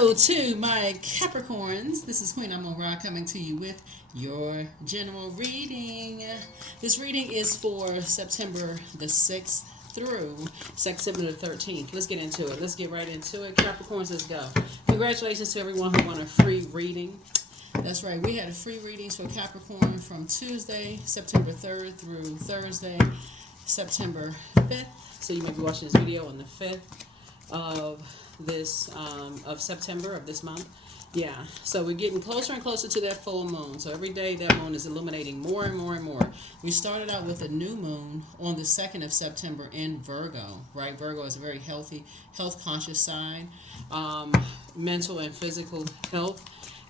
Hello to my Capricorns. This is Queen Amun Ra coming to you with your general reading. This reading is for September the 6th through September the 13th. Let's get into it. Let's get right into it. Capricorns, let's go. Congratulations to everyone who won a free reading. That's right. We had free readings for Capricorn from Tuesday, September 3rd through Thursday, September 5th. So you may be watching this video on the 5th of this of September of this month. Yeah, so we're getting closer and closer to that full moon. So every day that moon is illuminating more and more and more. We started out with a new moon on the 2nd of September in Virgo, right? Virgo is a very healthy, health conscious sign, mental and physical health.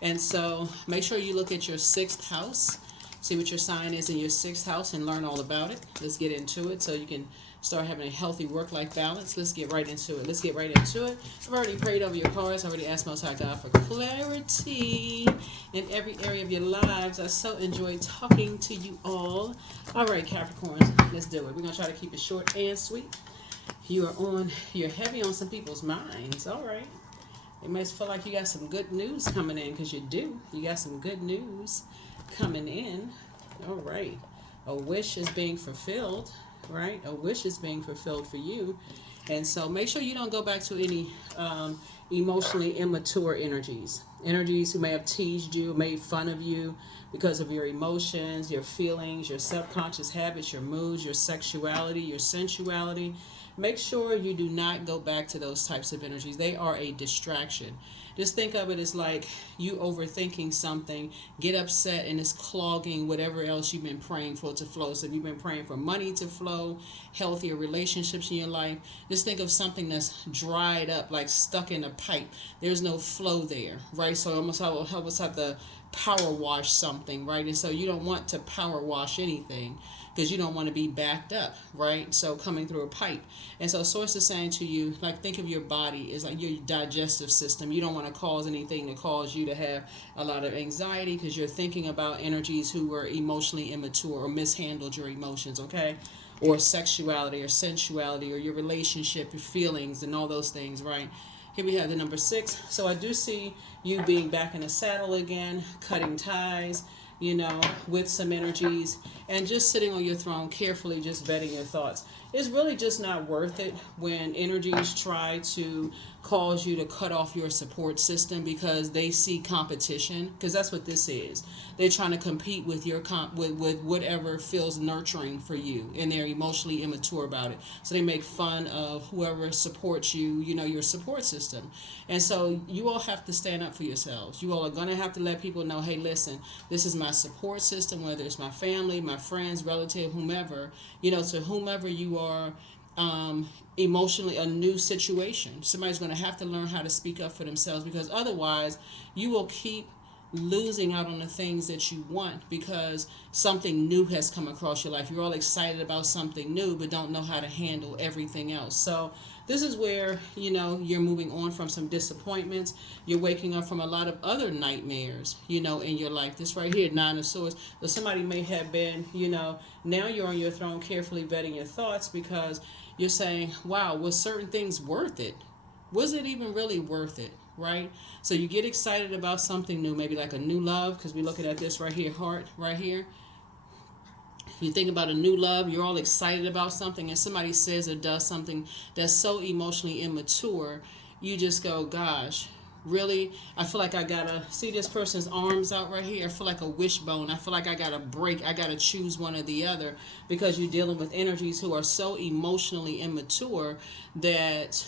And so make sure you look at your 6th house, see what your sign is in your 6th house and learn all about it. Let's get into it so you can start having a healthy work-life balance. Let's get right into it. Let's get right into it. I've already prayed over your cards. I already asked Most High God for clarity in every area of your lives. I so enjoyed talking to you all. All right, Capricorns, let's do it. We're going to try to keep it short and sweet. You're heavy on some people's minds. All right. It may feel like you got some good news coming in, because you do. You got some good news coming in. All right. A wish is being fulfilled. Right? A wish is being fulfilled for you. And so make sure you don't go back to any emotionally immature energies. Energies who may have teased you, made fun of you because of your emotions, your feelings, your subconscious habits, your moods, your sexuality, your sensuality. Make sure you do not go back to those types of energies. They are a distraction. Just think of it as like you overthinking something, get upset, and it's clogging whatever else you've been praying for to flow. So if you've been praying for money to flow, healthier relationships in your life, just think of something that's dried up, like stuck in a pipe. There's no flow there, right? So almost have to power wash something, right? And so you don't want to power wash anything, because you don't want to be backed up, right? So coming through a pipe. And so Source is saying to you, like, think of your body as like your digestive system. You don't want to cause anything to cause you to have a lot of anxiety, because you're thinking about energies who were emotionally immature or mishandled your emotions, okay? Or sexuality or sensuality or your relationship, your feelings and all those things, right? Here we have the number 6. So I do see you being back in the saddle again, cutting ties, with some energies, and just sitting on your throne carefully, just vetting your thoughts. It's really just not worth it when energies try to cause you to cut off your support system because they see competition, because that's what this is. They're trying to compete with your with whatever feels nurturing for you, and they're emotionally immature about it. So they make fun of whoever supports you, your support system. And so you all have to stand up for yourselves. You all are going to have to let people know, hey, listen, this is my support system, whether it's my family, my friends, relative, whomever, to whomever you are emotionally a new situation. Somebody's going to have to learn how to speak up for themselves, because otherwise you will keep losing out on the things that you want because something new has come across your life. You're all excited about something new but don't know how to handle everything else. So this is where, you're moving on from some disappointments. You're waking up from a lot of other nightmares, in your life. This right here, 9 of Swords. So somebody may have been, now you're on your throne carefully vetting your thoughts, because you're saying, wow, was certain things worth it? Was it even really worth it? Right? So you get excited about something new, maybe like a new love, because we're looking at this right here, heart, right here. You think about a new love, you're all excited about something, and somebody says or does something that's so emotionally immature, you just go, gosh, really? I feel like I gotta see this person's arms out right here. I feel like a wishbone. I feel like I gotta break. I gotta choose one or the other, because you're dealing with energies who are so emotionally immature that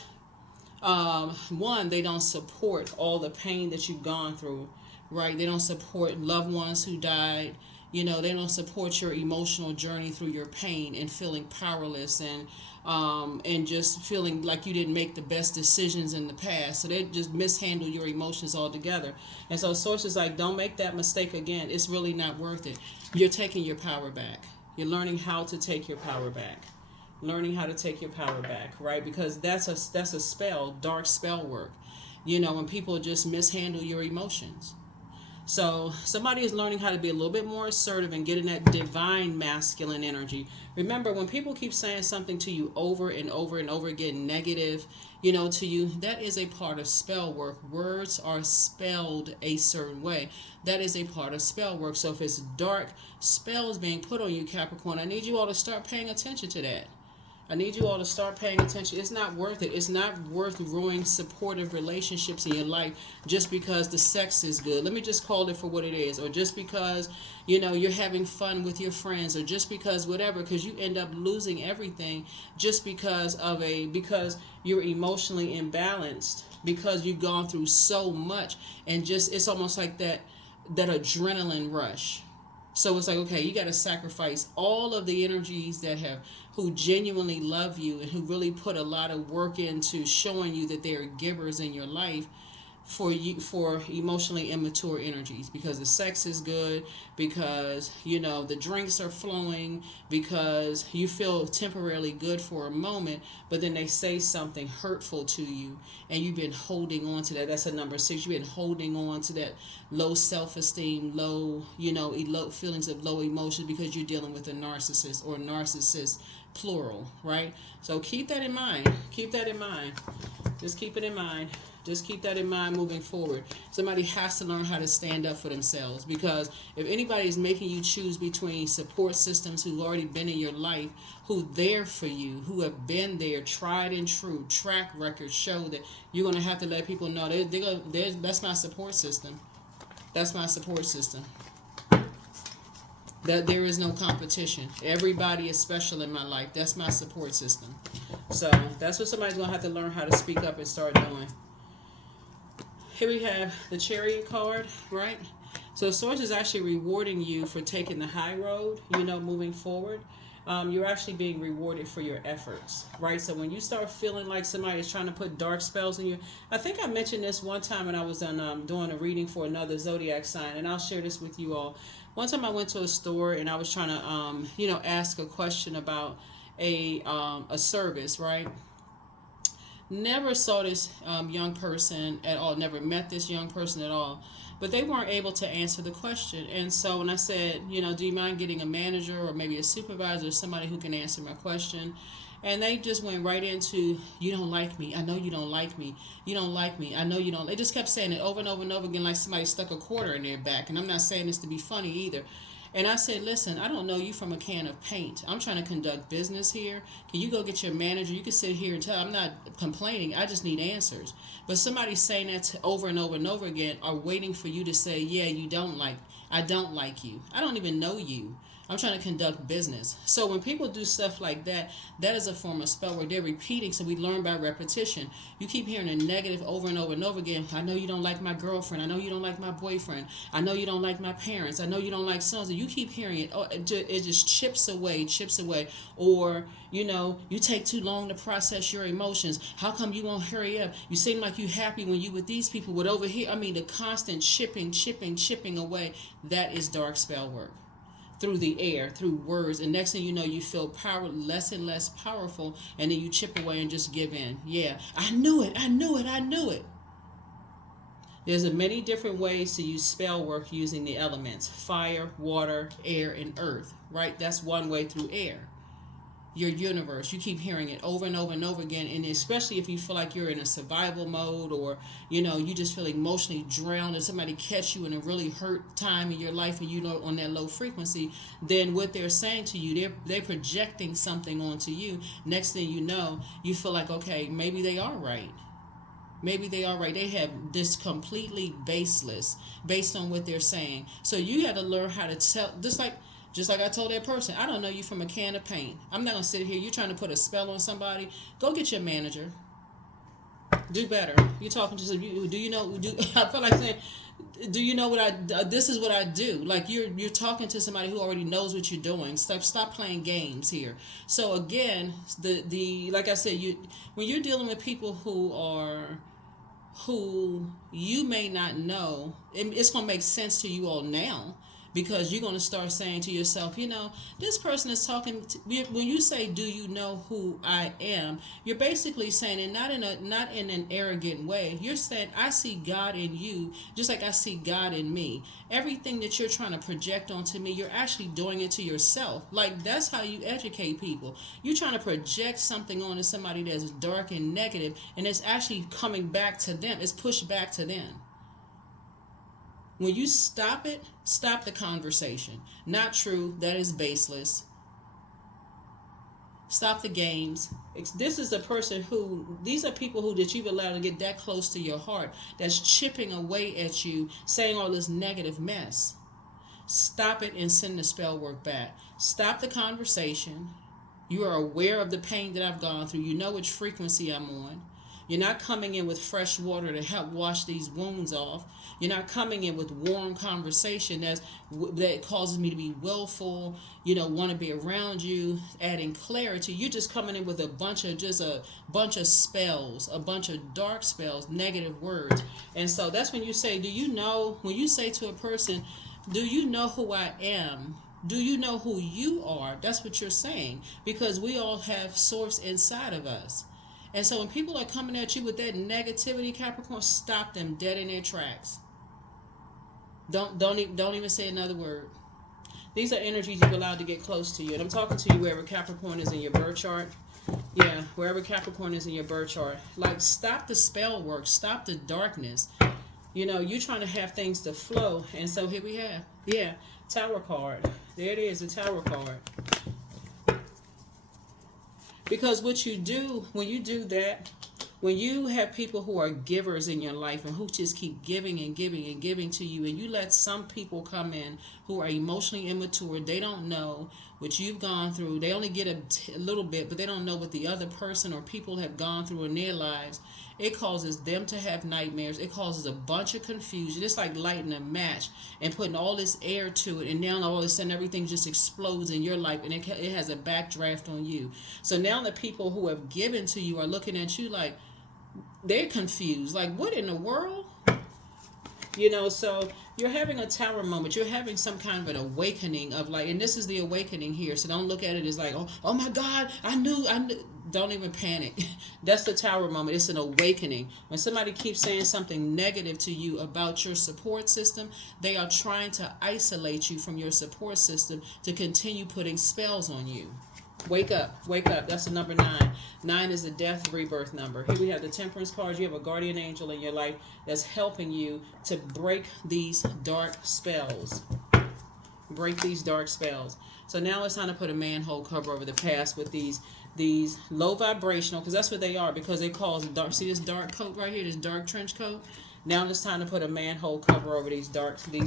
one, they don't support all the pain that you've gone through, right? They don't support loved ones who died. They don't support your emotional journey through your pain and feeling powerless and just feeling like you didn't make the best decisions in the past. So they just mishandle your emotions altogether. And so Source is like, don't make that mistake again. It's really not worth it. You're taking your power back. You're learning how to take your power back. Learning how to take your power back, right? Because that's a spell, dark spell work, when people just mishandle your emotions. So somebody is learning how to be a little bit more assertive and getting that divine masculine energy. Remember, when people keep saying something to you over and over and over again, negative, to you, that is a part of spell work. Words are spelled a certain way. That is a part of spell work. So if it's dark spells being put on you, Capricorn, I need you all to start paying attention to that. I need you all to start paying attention. It's not worth it. It's not worth ruining supportive relationships in your life just because the sex is good. Let me just call it for what it is. Or just because, you're having fun with your friends, or just because whatever, because you end up losing everything just because you're emotionally imbalanced, because you've gone through so much, and just it's almost like that adrenaline rush. So it's like, okay, you got to sacrifice all of the energies who genuinely love you and who really put a lot of work into showing you that they are givers in your life, for emotionally immature energies, because the sex is good, because the drinks are flowing, because you feel temporarily good for a moment, but then they say something hurtful to you and you've been holding on to that. That's a number 6. You've been holding on to that low self-esteem, low feelings of low emotions, because you're dealing with a narcissist, or narcissist plural, right? So keep that in mind. Keep that in mind. Just keep it in mind. Just keep that in mind moving forward. Somebody has to learn how to stand up for themselves, because if anybody is making you choose between support systems who've already been in your life, who there for you, who have been there, tried and true, track records show that you're going to have to let people know that's my support system. That's my support system. That there is no competition. Everybody is special in my life. That's my support system. So that's what somebody's going to have to learn how to speak up and start doing. Here we have the Chariot card, right? So Source is actually rewarding you for taking the high road, moving forward. You're actually being rewarded for your efforts, right? So when you start feeling like somebody is trying to put dark spells on you, I think I mentioned this one time when I was doing a reading for another Zodiac sign, and I'll share this with you all. One time I went to a store and I was trying to, ask a question about a service, right? Never saw this young person at all, never met this young person at all, but they weren't able to answer the question. And so when I said, do you mind getting a manager or maybe a supervisor, somebody who can answer my question? And they just went right into, you don't like me. I know you don't like me. You don't like me. I know you don't. They just kept saying it over and over and over again, like somebody stuck a quarter in their back. And I'm not saying this to be funny either. And I said, listen, I don't know you from a can of paint. I'm trying to conduct business here. Can you go get your manager? You can sit here and tell. I'm not complaining. I just need answers. But somebody's saying that over and over and over again, are waiting for you to say, yeah, I don't like you. I don't even know you. I'm trying to conduct business. So when people do stuff like that, that is a form of spell work. They're repeating, so we learn by repetition. You keep hearing a negative over and over and over again. I know you don't like my girlfriend. I know you don't like my boyfriend. I know you don't like my parents. I know you don't like sons. And you keep hearing it. Oh, it just chips away. Or, you take too long to process your emotions. How come you won't hurry up? You seem like you happy when you with these people, but over here, the constant chipping away, that is dark spell work. Through the air, through words, and next thing you know, you feel less and less powerful, and then you chip away and just give in. Yeah, I knew it. There's many different ways to use spell work using the elements: fire, water, air, and earth, right? That's one way, through air. Your universe, you keep hearing it over and over and over again, and especially if you feel like you're in a survival mode, or you just feel emotionally drowned, and somebody catch you in a really hurt time in your life, and on that low frequency, then what they're saying to you, they're projecting something onto you. Next thing you know, you feel like, okay, maybe they are right. They have this completely baseless, based on what they're saying. So you have to learn how to tell, just like I told that person, I don't know you from a can of paint. I'm not going to sit here. You're trying to put a spell on somebody. Go get your manager. Do better. You're talking to some, I feel like saying, do you know what this is what I do? Like you're talking to somebody who already knows what you're doing. Stop playing games here. So again, like I said, when you're dealing with people who you may not know, it's going to make sense to you all now, because you're going to start saying to yourself, this person is talking when you say, do you know who I am? You're basically saying, and not in an arrogant way, you're saying, I see God in you just like I see God in me. Everything that you're trying to project onto me, you're actually doing it to yourself. Like, that's how you educate people. You're trying to project something onto somebody that's dark and negative, and it's actually coming back to them. It's pushed back to them. When you stop it, stop the conversation. Not true. That is baseless. Stop the games. This is a person these are people that you've allowed to get that close to your heart, that's chipping away at you, saying all this negative mess. Stop it and send the spell work back. Stop the conversation. You are aware of the pain that I've gone through. You know which frequency I'm on. You're not coming in with fresh water to help wash these wounds off. You're not coming in with warm conversation that causes me to be willful, want to be around you, adding clarity. You're just coming in with a bunch of spells, a bunch of dark spells, negative words. And so that's when you say, when you say to a person, do you know who I am? Do you know who you are? That's what you're saying, because we all have source inside of us. And so when people are coming at you with that negativity, Capricorn, stop them dead in their tracks. Don't even say another word. These are energies you've allowed to get close to you. And I'm talking to you wherever Capricorn is in your birth chart. Yeah, wherever Capricorn is in your birth chart. Like, stop the spell work. Stop the darkness. You're trying to have things to flow. And so here we have, Tower card. There it is, the Tower card. Because what you do, when you do that, when you have people who are givers in your life and who just keep giving and giving and giving to you, and you let some people come in who are emotionally immature, they don't know what you've gone through. They only get a little bit, but they don't know what the other person or people have gone through in their lives. It causes them to have nightmares. It causes a bunch of confusion. It's like lighting a match and putting all this air to it, and now all of a sudden everything just explodes in your life, and it has a backdraft on you. So now the people who have given to you are looking at you like they're confused. Like, what in the world? So you're having a Tower moment. You're having some kind of an awakening of and this is the awakening here. So don't look at it as like, oh my God, I knew. Don't even panic. That's the Tower moment. It's an awakening. When somebody keeps saying something negative to you about your support system, they are trying to isolate you from your support system to continue putting spells on you. Wake up, wake up. That's the number 9. 9 is the death rebirth number. Here we have the Temperance card. You have a guardian angel in your life that's helping you to break these dark spells. Break these dark spells. So now it's time to put a manhole cover over the past with these low vibrational, because that's what they are, because they cause dark. See this dark coat right here, this dark trench coat? Now it's time to put a manhole cover over these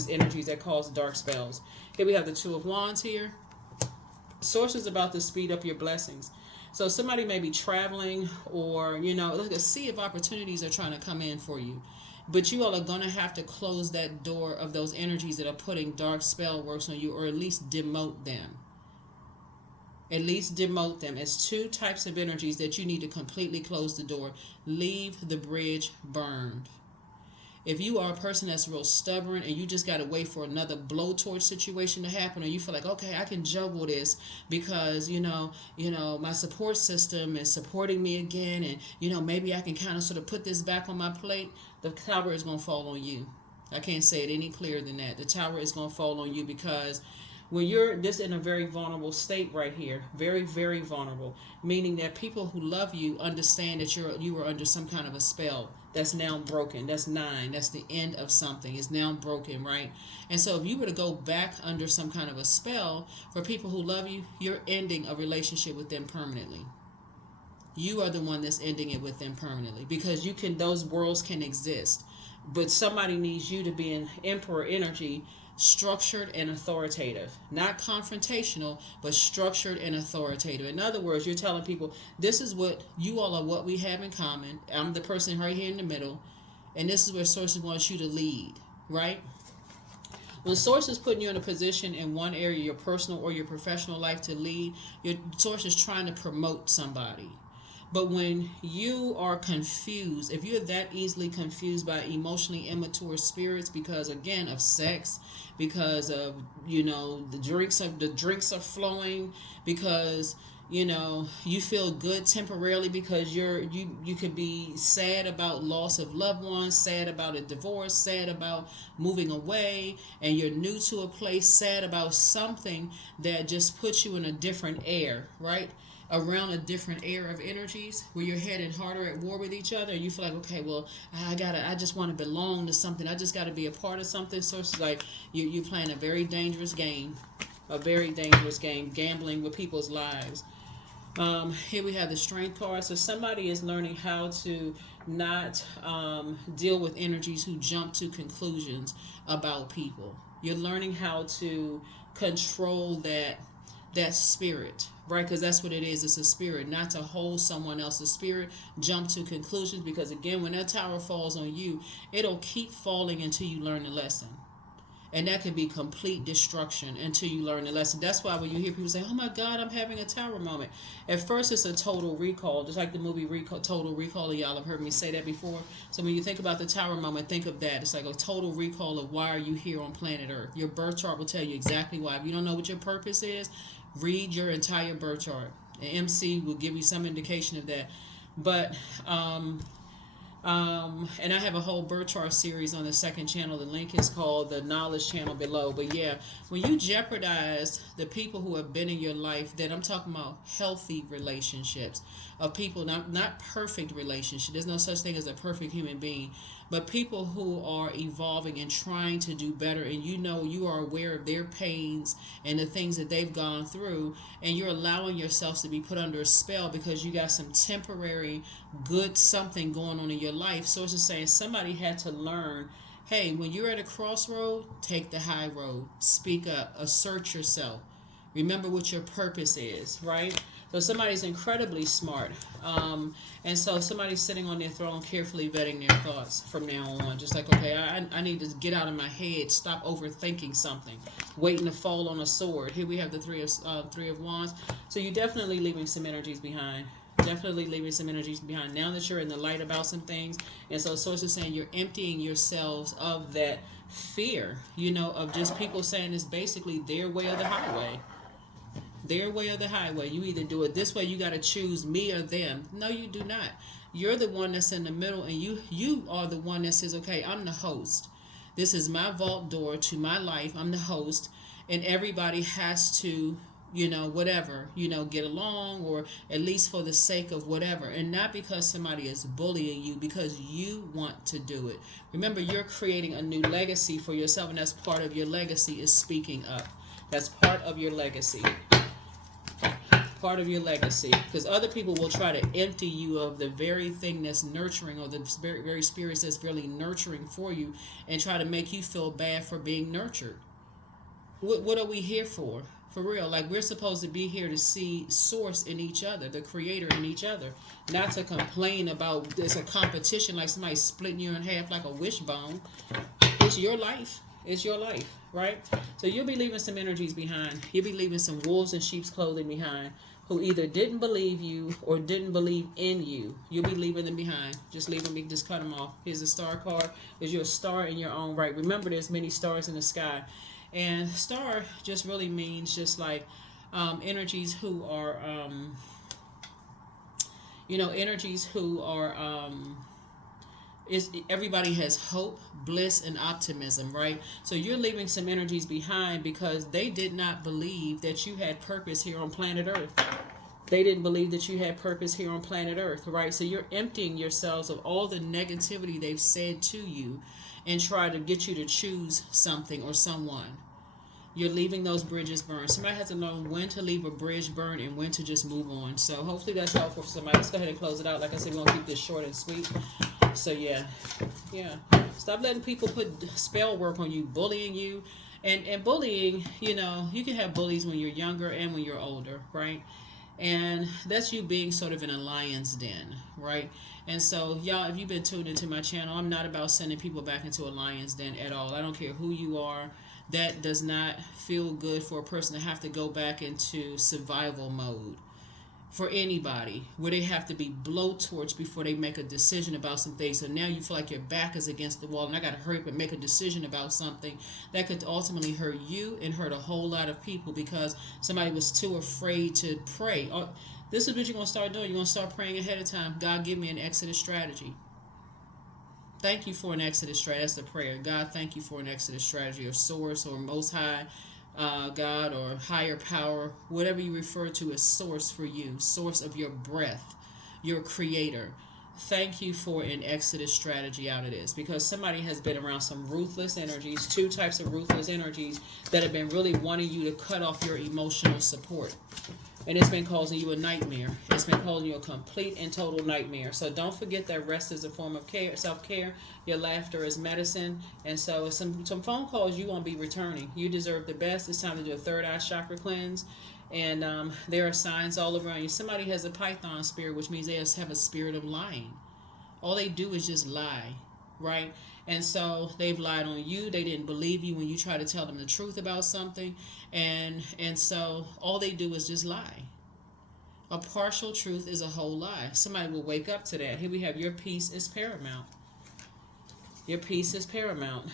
energies that cause dark spells. Here we have the Two of Wands here. Source is about to speed up your blessings. So somebody may be traveling, or like a sea of opportunities are trying to come in for you, but you all are going to have to close that door of those energies that are putting dark spell works on you, or at least demote them. At least demote them. It's 2 types of energies that you need to completely close the door. Leave the bridge burned. If you are a person that's real stubborn and you just got to wait for another blowtorch situation to happen, or you feel like, okay, I can juggle this because, my support system is supporting me again, and, maybe I can kind of sort of put this back on my plate, the Tower is going to fall on you. I can't say it any clearer than that. The Tower is going to fall on you, because when you're just in a very vulnerable state right here, very, very vulnerable, meaning that people who love you understand that you are under some kind of a spell that's now broken. That's 9. That's the end of something. It's now broken, right? And so if you were to go back under some kind of a spell, for people who love you, you're ending a relationship with them permanently. You are the one that's ending it with them permanently, because those worlds can exist. But somebody needs you to be in Emperor energy, structured and authoritative. Not confrontational, but structured and authoritative. In other words, you're telling people, this is what you all are, what we have in common. I'm the person right here in the middle, and this is where Source wants you to lead, right? When Source is putting you in a position in one area, your personal or your professional life, to lead, your Source is trying to promote somebody. But when you are confused, if you're that easily confused by emotionally immature spirits because again of sex, because of the drinks are flowing, because you feel good temporarily because you could be sad about loss of loved ones, sad about a divorce, sad about moving away, and you're new to a place, sad about something that just puts you in a different air, right? Around a different air of energies where you're headed harder at war with each other, and you feel like, okay, well, I just want to belong to something, I just got to be a part of something. So it's like you playing a very dangerous game, gambling with people's lives. Here we have the Strength card. So somebody is learning how to not deal with energies who jump to conclusions about people. You're learning how to control that spirit, right? Because that's what it is. It's a spirit, not to hold someone else's spirit, jump to conclusions. Because again, when that tower falls on you, it'll keep falling until you learn the lesson. And that can be complete destruction until you learn the lesson. That's why when you hear people say, oh my God, I'm having a tower moment. At first, it's a total recall, just like the movie Total Recall. Y'all have heard me say that before. So when you think about the tower moment, think of that. It's like a total recall of why are you here on planet Earth. Your birth chart will tell you exactly why. If you don't know what your purpose is, read your entire birth chart. And MC will give you some indication of that. But and I have a whole birth chart series on the second channel. The link is called the Knowledge channel below. But yeah, when you jeopardize the people who have been in your life, that I'm talking about healthy relationships of people, not perfect relationships. There's no such thing as a perfect human being, but people who are evolving and trying to do better, and you are aware of their pains and the things that they've gone through, and you're allowing yourselves to be put under a spell because you got some temporary good something going on in your life. So it's just saying somebody had to learn, hey, when you're at a crossroad, take the high road, speak up, assert yourself, remember what your purpose is, right? So somebody's incredibly smart, and so somebody's sitting on their throne carefully vetting their thoughts from now on. Just like, okay, I need to get out of my head, stop overthinking something, waiting to fall on a sword. Here we have the three of wands. So you're definitely leaving some energies behind. Definitely leaving some energies behind now that you're in the light about some things. And so source is saying you're emptying yourselves of that fear, of just people saying it's basically their way or the highway. Their way or the highway. You either do it this way, you got to choose me or them. No, you do not. You're the one that's in the middle, and you are the one that says, okay, I'm the host. This is my vault door to my life. I'm the host, and everybody has to, whatever, get along, or at least for the sake of whatever, and not because somebody is bullying you, because you want to do it. Remember, you're creating a new legacy for yourself, and that's part of your legacy is speaking up. That's part of your legacy. Part of your legacy, because other people will try to empty you of the very thing that's nurturing, or the very spirits that's really nurturing for you, and try to make you feel bad for being nurtured. What are we here for real? Like, we're supposed to be here to see source in each other, the creator in each other, not to complain about there's a competition, like somebody splitting you in half like a wishbone. It's your life. It's your life, right? So you'll be leaving some energies behind. You'll be leaving some wolves in sheep's clothing behind, who either didn't believe you or didn't believe in you. You'll be leaving them behind. Just leave them, just cut them off. Here's the star card. Is you're a star in your own right. Remember, there's many stars in the sky. And star just really means just like energies who are, energies who are, everybody has hope, bliss, and optimism, right? So you're leaving some energies behind because they did not believe that you had purpose here on planet Earth. They didn't believe that you had purpose here on planet Earth, right? So you're emptying yourselves of all the negativity they've said to you and try to get you to choose something or someone. You're leaving those bridges burned. Somebody has to know when to leave a bridge burned and when to just move on. So hopefully that's helpful for somebody. Let's go ahead and close it out. Like I said, we're going to keep this short and sweet. So yeah. Stop letting people put spell work on you, bullying you. And bullying, you can have bullies when you're younger and when you're older, right? And that's you being sort of in a lion's den, right? And so, y'all, if you've been tuned into my channel, I'm not about sending people back into a lion's den at all. I don't care who you are. That does not feel good for a person to have to go back into survival mode. for anybody, where they have to be blowtorched before they make a decision about some things. So now you feel like your back is against the wall and I got to hurry up and make a decision about something that could ultimately hurt you and hurt a whole lot of people because somebody was too afraid to pray. This is what you're going to start doing. You're going to start praying ahead of time. God, give me an exodus strategy. Thank you for an exodus strategy. That's the prayer. God, thank you for an exodus strategy or source or most high God or higher power, whatever you refer to as source for you, source of your breath, your creator. Thank you for an exodus strategy out of this because somebody has been around some ruthless energies, two types of ruthless energies that have been really wanting you to cut off your emotional support. And it's been causing you a nightmare. It's been causing you a complete and total nightmare. So don't forget that rest is a form of care, self-care. Your laughter is medicine. And so some phone calls you won't be returning. You deserve the best. It's time to do a third eye chakra cleanse. And there are signs all around you. Somebody has a python spirit, which means they have a spirit of lying. All they do is just lie, right? And so they've lied on you. They didn't believe you when you try to tell them the truth about something. And so all they do is just lie. A partial truth is a whole lie. Somebody will wake up to that. Here we have your peace is paramount. Your peace is paramount.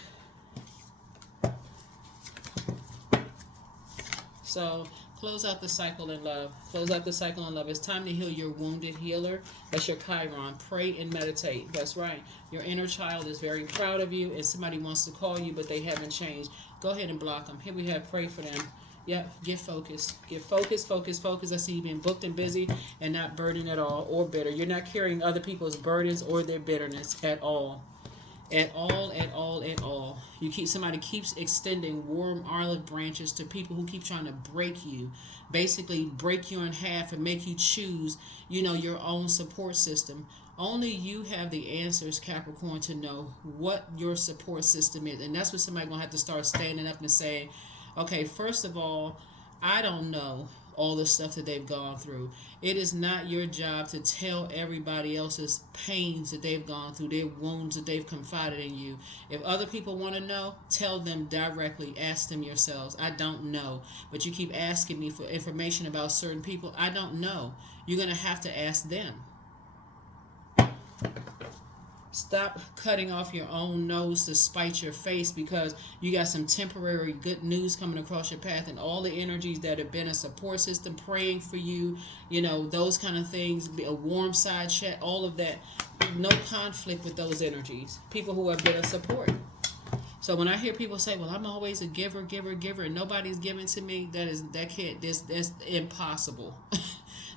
So close out the cycle in love. Close out the cycle in love. It's time to heal your wounded healer. That's your Chiron. Pray and meditate. That's right. Your inner child is very proud of you and somebody wants to call you but they haven't changed. Go ahead and block them. Here we have pray for them. Yep, get focused. Get focused, focus, focus. I see you being booked and busy and not burdened at all or bitter. You're not carrying other people's burdens or their bitterness at all. At all, at all, at all. Somebody keeps extending warm olive branches to people who keep trying to break you. Basically break you in half and make you choose, your own support system. Only you have the answers, Capricorn, to know what your support system is. And that's what somebody's going to have to start standing up and saying, okay, first of all, I don't know all the stuff that they've gone through. It is not your job to tell everybody else's pains that they've gone through, their wounds that they've confided in you. If other people want to know, tell them directly. Ask them yourselves. I don't know. But you keep asking me for information about certain people. I don't know. You're going to have to ask them. Stop cutting off your own nose to spite your face because you got some temporary good news coming across your path and all the energies that have been a support system praying for you, those kind of things, a warm side chat, all of that. No conflict with those energies. People who have been a support. So when I hear people say, well, I'm always a giver, and nobody's giving to me, that's impossible.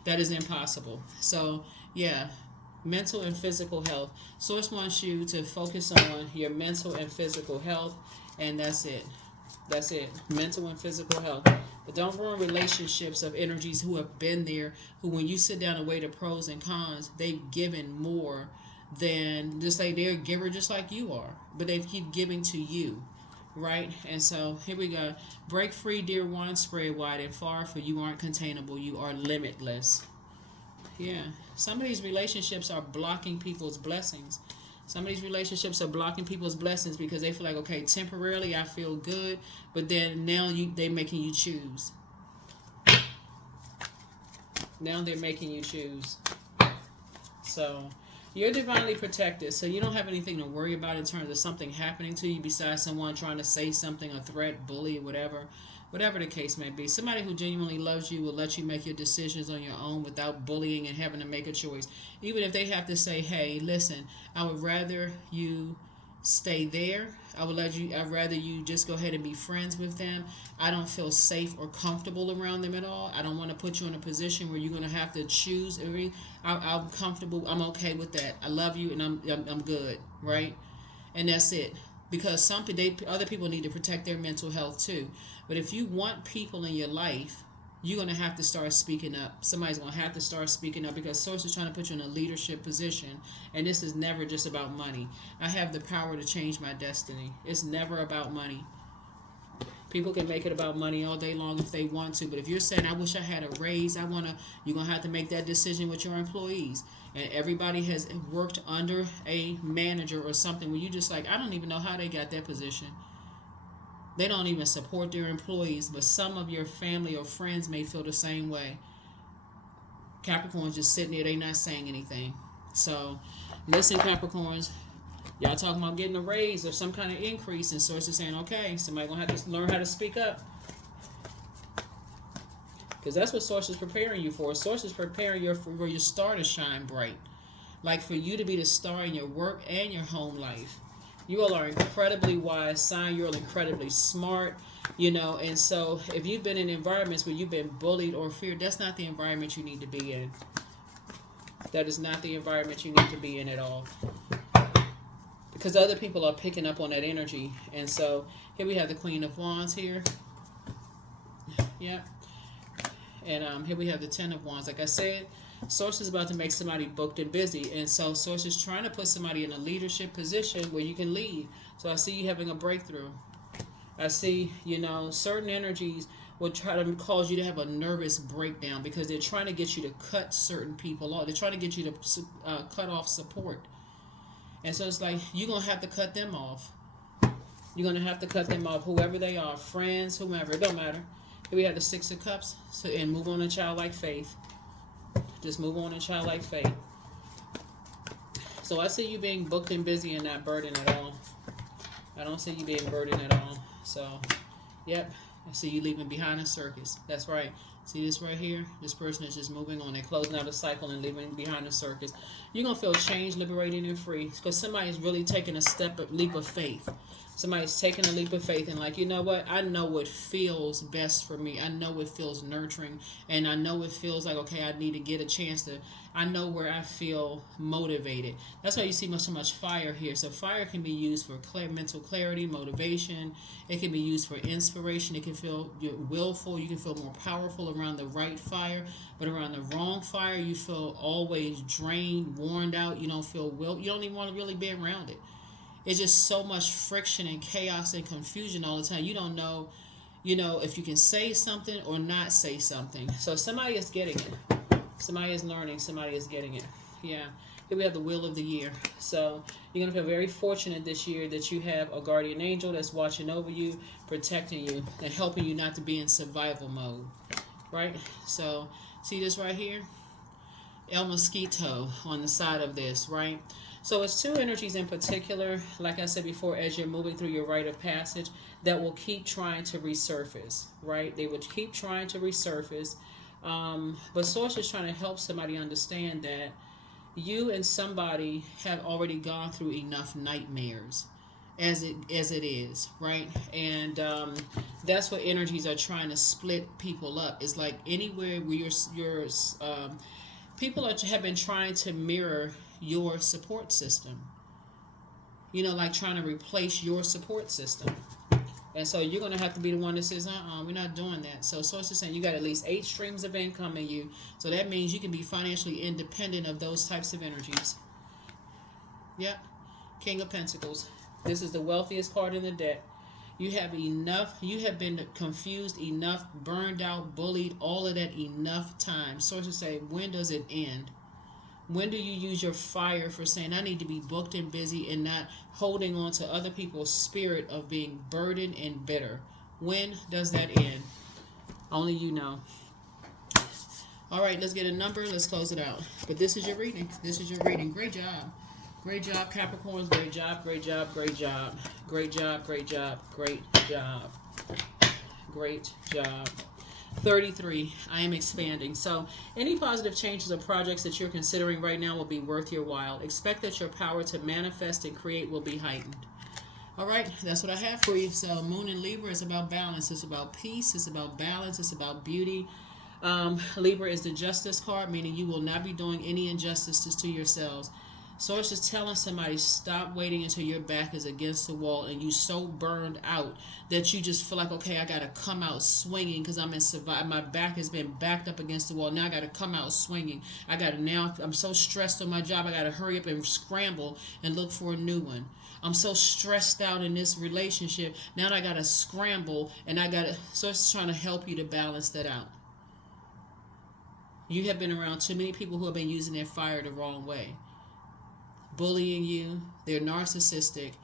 That is impossible. So, yeah. Mental and physical health. Source wants you to focus on your mental and physical health, and that's it. That's it. Mental and physical health. But don't ruin relationships of energies who have been there, who when you sit down and weigh the pros and cons, they've given more than just like they're a giver just like you are, but they keep giving to you. Right? And so here we go. Break free, dear one, spread wide and far, for you aren't containable. You are limitless. Yeah. Some of these relationships are blocking people's blessings. Some of these relationships are blocking people's blessings because they feel like, okay, temporarily I feel good, but then now they're making you choose. Now they're making you choose. So you're divinely protected, so you don't have anything to worry about in terms of something happening to you besides someone trying to say something, a threat, bully, whatever the case may be. Somebody who genuinely loves you will let you make your decisions on your own without bullying and having to make a choice. Even if they have to say, hey, listen, I would rather you stay there. I'd rather you just go ahead and be friends with them. I don't feel safe or comfortable around them at all. I don't want to put you in a position where you're going to have to choose. I'm comfortable. I'm okay with that. I love you and I'm good, right? And that's it. Because other people need to protect their mental health too. But if you want people in your life, you're going to have to start speaking up. Somebody's going to have to start speaking up because Source is trying to put you in a leadership position. And this is never just about money. I have the power to change my destiny. It's never about money. People can make it about money all day long if they want to. But if you're saying, I wish I had a raise, you're going to have to make that decision with your employees. And everybody has worked under a manager or something where you just like, I don't even know how they got that position. They don't even support their employees, but some of your family or friends may feel the same way. Capricorn's just sitting there, they not saying anything. So listen, Capricorns, y'all talking about getting a raise or some kind of increase, and Source is saying, okay, somebody gonna have to learn how to speak up. Because that's what Source is preparing you for. Source is preparing you for your star to shine bright. Like for you to be the star in your work and your home life. You all are incredibly wise sign. You're all incredibly smart, you know. And so if you've been in environments where you've been bullied or feared, that's not the environment you need to be in. That is not the environment you need to be in at all. Because other people are picking up on that energy. And so here we have the Queen of Wands here. Yep. And here we have the Ten of Wands. Like I said, Source is about to make somebody booked and busy. And so Source is trying to put somebody in a leadership position where you can lead. So I see you having a breakthrough. I see, you know, certain energies will try to cause you to have a nervous breakdown because they're trying to get you to cut certain people off. They're trying to get you to cut off support. And so it's like, you're going to have to cut them off. You're going to have to cut them off, whoever they are, friends, whomever, it don't matter. Here we have the Six of Cups, so, and move on in childlike faith. Just move on in childlike faith. So I see you being booked and busy and not burdened at all. I don't see you being burdened at all. So, yep, I see you leaving behind a circus. That's right. See this right here? This person is just moving on. They're closing out a cycle and leaving behind a circus. You're going to feel changed, liberated, and free because somebody's really taking a leap of faith. Somebody's taking a leap of faith and like, you know what? I know what feels best for me. I know what feels nurturing. And I know it feels like, okay, I need to get a chance to, I know where I feel motivated. That's why you see so much fire here. So fire can be used for mental clarity, motivation. It can be used for inspiration. It can feel willful. You can feel more powerful around the right fire. But around the wrong fire, you feel always drained, worn out. You don't feel you don't even want to really be around it. It's just so much friction and chaos and confusion all the time. You don't know, if you can say something or not say something. So somebody is getting it. Somebody is learning. Somebody is getting it. Yeah. Here we have the Wheel of the Year. So you're going to feel very fortunate this year that you have a guardian angel that's watching over you, protecting you, and helping you not to be in survival mode. Right? So see this right here? El Mosquito on the side of this, right? So it's two energies in particular, like I said before, as you're moving through your rite of passage, that will keep trying to resurface, right? They will keep trying to resurface. But Source is trying to help somebody understand that you and somebody have already gone through enough nightmares as it is, right? And that's what energies are trying to split people up. It's like anywhere where your people have been trying to mirror your support system. Like trying to replace your support system. And so you're going to have to be the one that says, we're not doing that. So Source is saying you got at least 8 streams of income in you. So that means you can be financially independent of those types of energies. Yep. King of Pentacles. This is the wealthiest card in the deck. You have enough. You have been confused enough, burned out, bullied, all of that enough time. Sources say, when does it end? When do you use your fire for saying, I need to be booked and busy and not holding on to other people's spirit of being burdened and bitter? When does that end? Only you know. All right, let's get a number. Let's close it out. But this is your reading. This is your reading. Great job. Great job, Capricorns. Great job, great job, great job. Great job, great job, great job. Great job. 33, I am expanding. So any positive changes or projects that you're considering right now will be worth your while. Expect that your power to manifest and create will be heightened. All right, that's what I have for you. So Moon in Libra is about balance. It's about peace. It's about balance. It's about beauty. Libra is the justice card, meaning you will not be doing any injustices to yourselves. Source is telling somebody, stop waiting until your back is against the wall and you so burned out that you just feel like, okay, I got to come out swinging because I'm in survive. My back has been backed up against the wall. Now I got to come out swinging. I'm so stressed on my job. I got to hurry up and scramble and look for a new one. I'm so stressed out in this relationship. Now I got to scramble and Source is trying to help you to balance that out. You have been around too many people who have been using their fire the wrong way. Bullying you, they're narcissistic,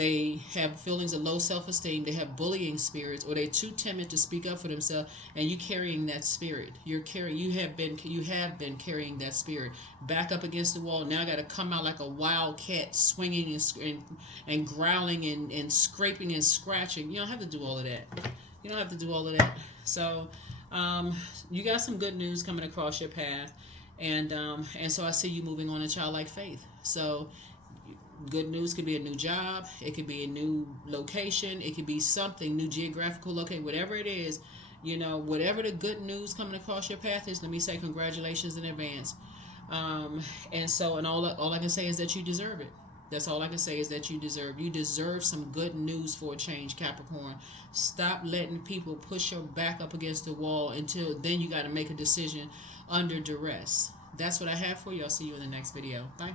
They have feelings of low self-esteem. They have bullying spirits, or they're too timid to speak up for themselves. And you carrying that spirit. You have been carrying that spirit. Back up against the wall. Now got to come out like a wild cat, swinging and growling and scraping and scratching. You don't have to do all of that. You don't have to do all of that. So, you got some good news coming across your path, and so I see you moving on in childlike faith. So good news could be a new job, it could be a new location, it could be something new, geographical location, whatever it is. Whatever the good news coming across your path is, let me say congratulations in advance. And all I can say is that you deserve it. That's all I can say, is that you deserve some good news for a change, Capricorn. Stop letting people push your back up against the wall until then you got to make a decision under duress. That's what I have for you. I'll see you in the next video. Bye.